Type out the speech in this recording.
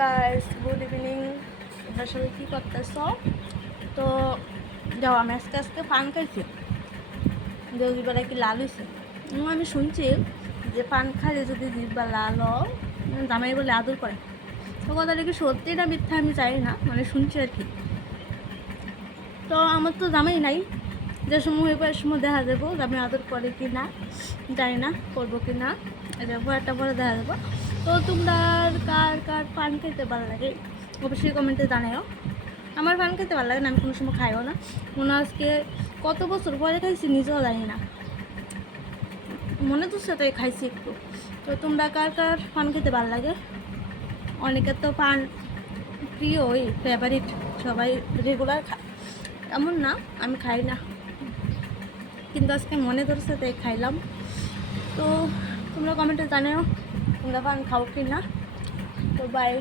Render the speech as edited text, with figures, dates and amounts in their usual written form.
Guys, good evening. তোমরা সবাই কী করতেছ? তো যাও, আমি আজকে পান খাইছি, যে জিব্বাটা কি লাল হয়েছে। আমি শুনছি যে পান খাইলে যদি জিব্বা লাল হয় জামাই বলে আদর করে। তো কথাটা কি সত্যি না মিথ্যা আমি জানি না, মানে শুনছি আর কি। তো আমার তো জামাই নাই, যে সময় হইব এর সময় দেখা যাবো জামাই আদর করে কি না, জানি না করবো কি না, এটা একটা পরে দেখা যাবো। তো তোমরা কার কার পান খেতে ভালো লাগে অবশ্যই কমেন্টে জানাও। আমার পান খেতে ভালো লাগে না, আমি কোনো সময় খাইও না। মনে আজকে কত বছর পরে খাইছি নিজেও জানি না, মনে তো সাথে খাইছি একটু। তো তোমরা কার কার পান খেতে ভালো লাগে? অনেকের তো পান প্রিয়, ওই ফেভারিট, সবাই রেগুলার খায় এমন না, আমি খাই না, কিন্তু আজকে মনে ধরছে তাই খাইলাম। তো তোমরা কমেন্টে জানাও তোমরা পান খাও কি না। তো বাই।